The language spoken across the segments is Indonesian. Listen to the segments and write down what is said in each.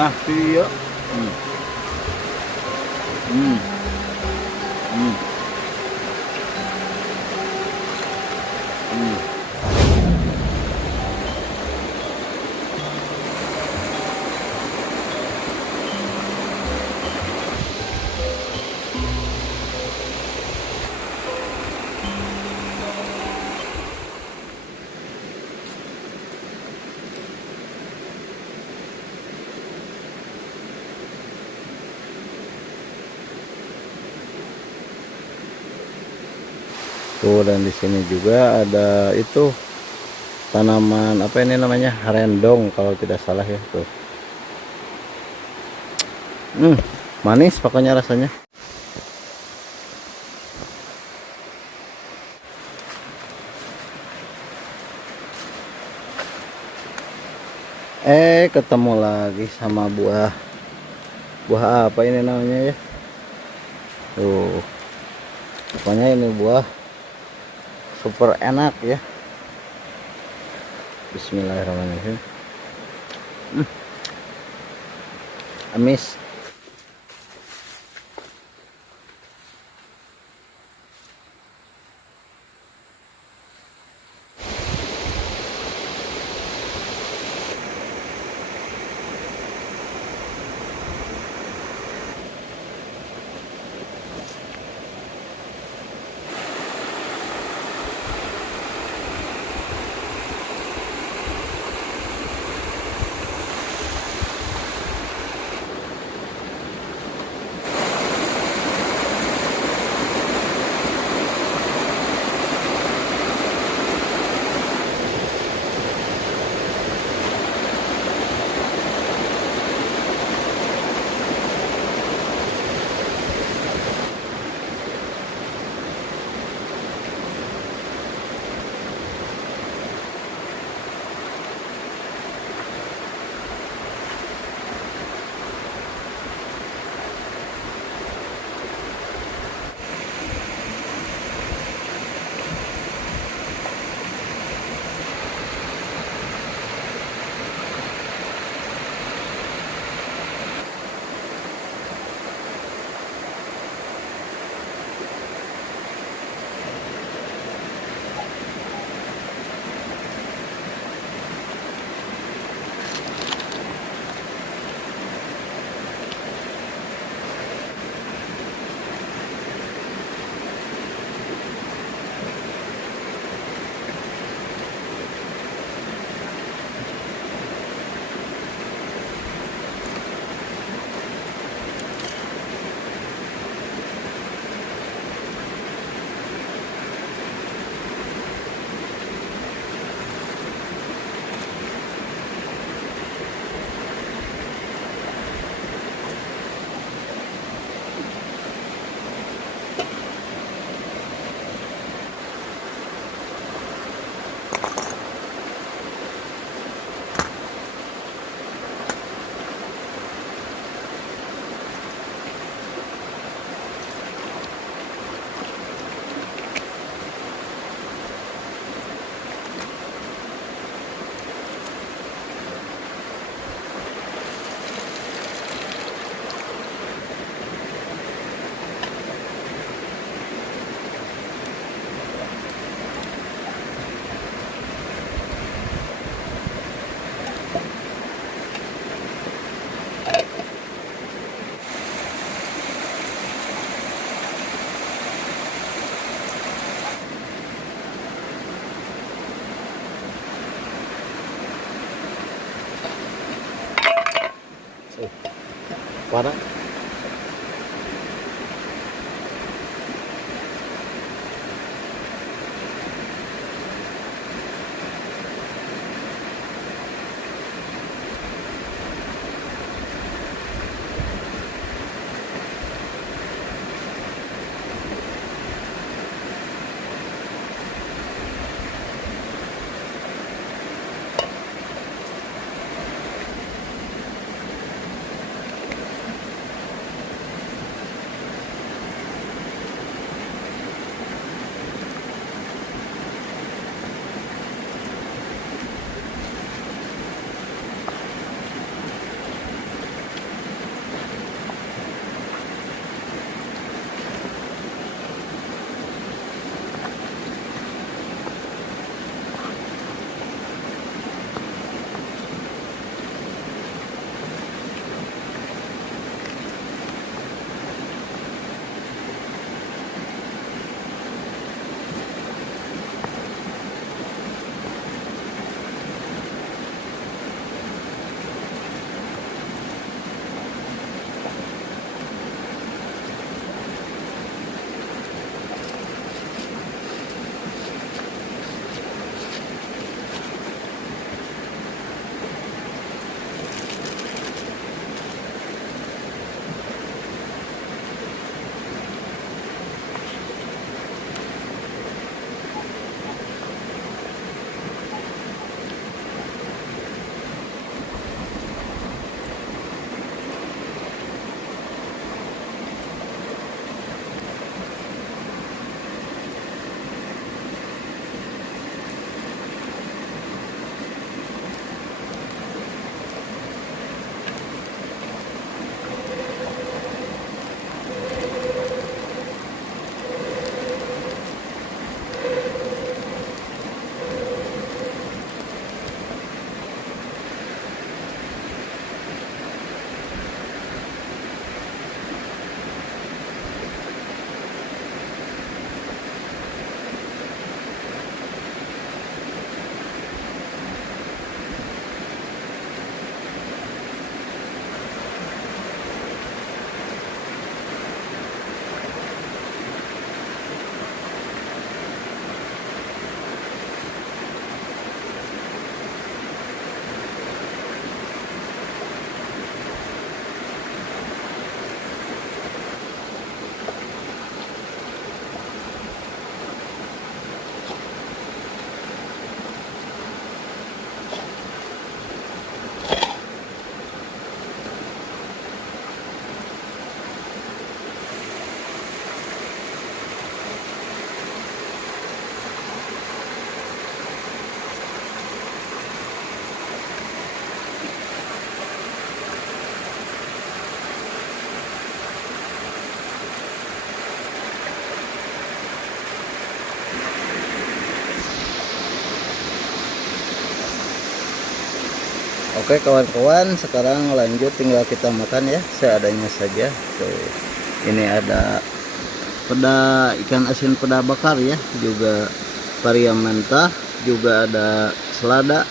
tengah dia. Hmm. Hmm. Hmm. Hmm. Tuh, dan di sini juga ada itu tanaman apa ini namanya, rendong kalau tidak salah ya tuh. Manis pokoknya rasanya. Ketemu lagi sama buah apa ini namanya ya, tuh pokoknya ini buah super enak ya. Bismillahirrahmanirrahim. Amis. Warna Oke kawan-kawan, sekarang lanjut tinggal kita makan ya, seadanya saja. Tuh, ini ada peda ikan asin peda bakar ya, juga varian mentah, juga ada selada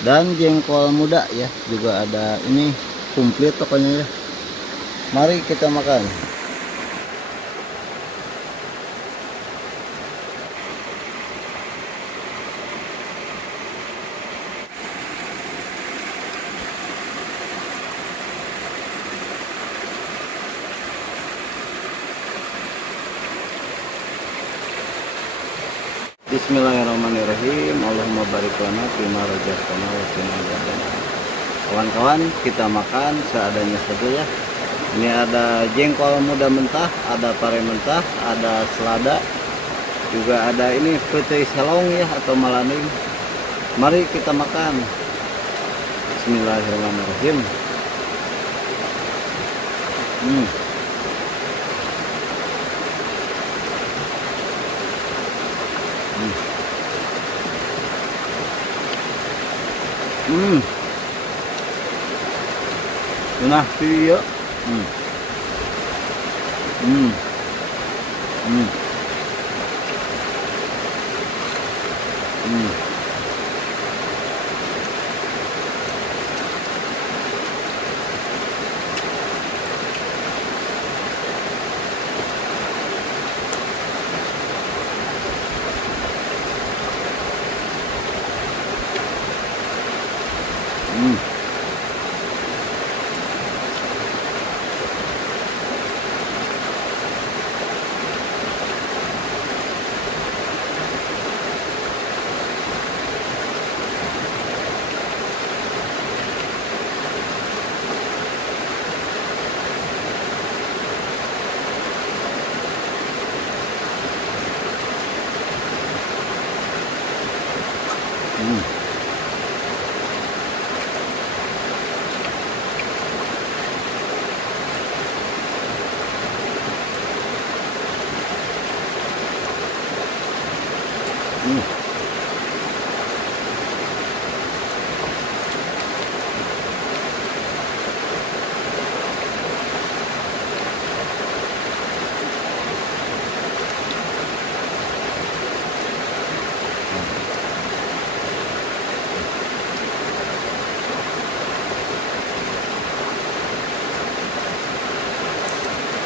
dan jengkol muda ya, juga ada. Ini komplit pokoknya ya. Mari kita makan. Bismillahirrahmanirrahim. Allahumma barik lana fima razaqtana wa qina adzabannar. Kawan-kawan, kita makan seadanya saja ya. Ini ada jengkol muda mentah, ada pare mentah, ada selada, juga ada ini pete selong ya atau malaning. Mari kita makan. Bismillahirrahmanirrahim. Hmm. Hmm. Nah, iya. Hmm. Hmm. Hmm. Hmm. Hmm. Hmm. Hmm.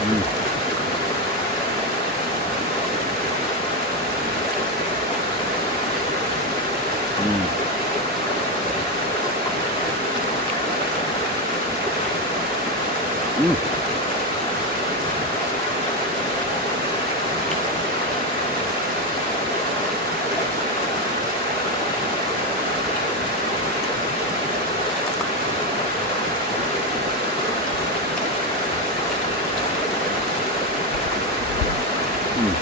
Hmm. Hmm. Hmm. Hmm.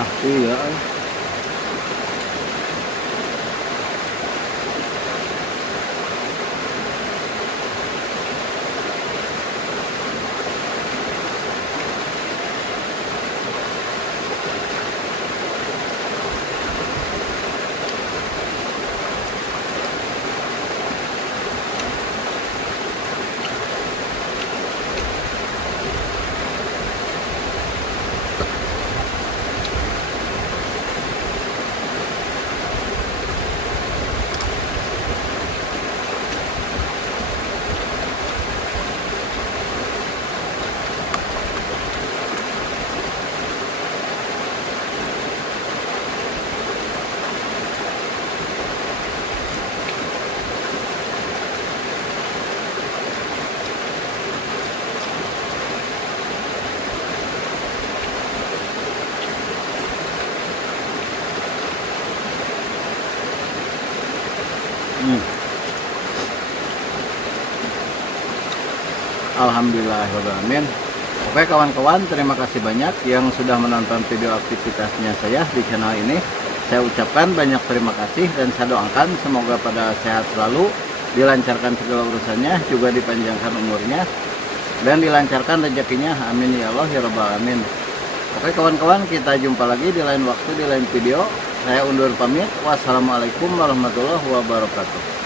Nah iya. Alhamdulillahirrahmanirrahim. Oke kawan-kawan, terima kasih banyak yang sudah menonton video aktivitasnya saya di channel ini. Saya ucapkan banyak terima kasih dan saya doakan semoga pada sehat selalu, dilancarkan segala urusannya, juga dipanjangkan umurnya dan dilancarkan rezekinya. Amin ya Allah ya rabbal alamin. Oke kawan-kawan, kita jumpa lagi di lain waktu, di lain video. Saya undur pamit. Wassalamualaikum warahmatullahi wabarakatuh.